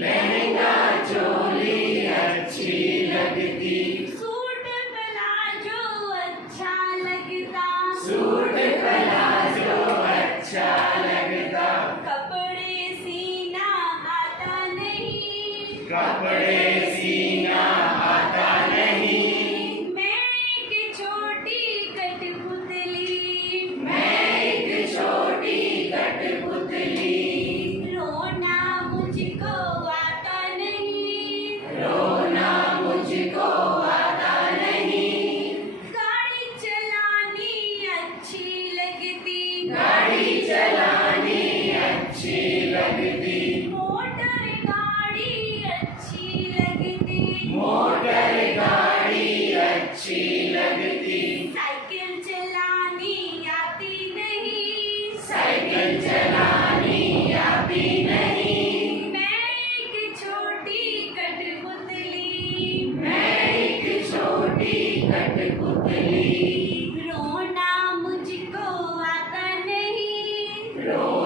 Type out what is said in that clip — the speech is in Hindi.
लहंगा चोली अच्छी लगती, सूट प्लाजो अच्छा लगता, सूट प्लाजो अच्छा लगता, कपड़े सीना आता नहीं, कपड़े सीना आता नहीं, मैं एक छोटी कठपुतली, मैं एक छोटी कठपुतली, रोना मुझको आता नहीं, रोना मुझको आता नहीं, गाड़ी चलानी अच्छी लगती, गाड़ी चलानी अच्छी लगती, मोटर गाड़ी अच्छी लगती, मोटर गाड़ी अच्छी लगती, साइकिल चलानी आती नहीं, साइकिल चलानी आती नहीं, मैं एक छोटी कठपुतली, मैं एक छोटी कठपुतली, रोना मुझको आता नहीं, रोना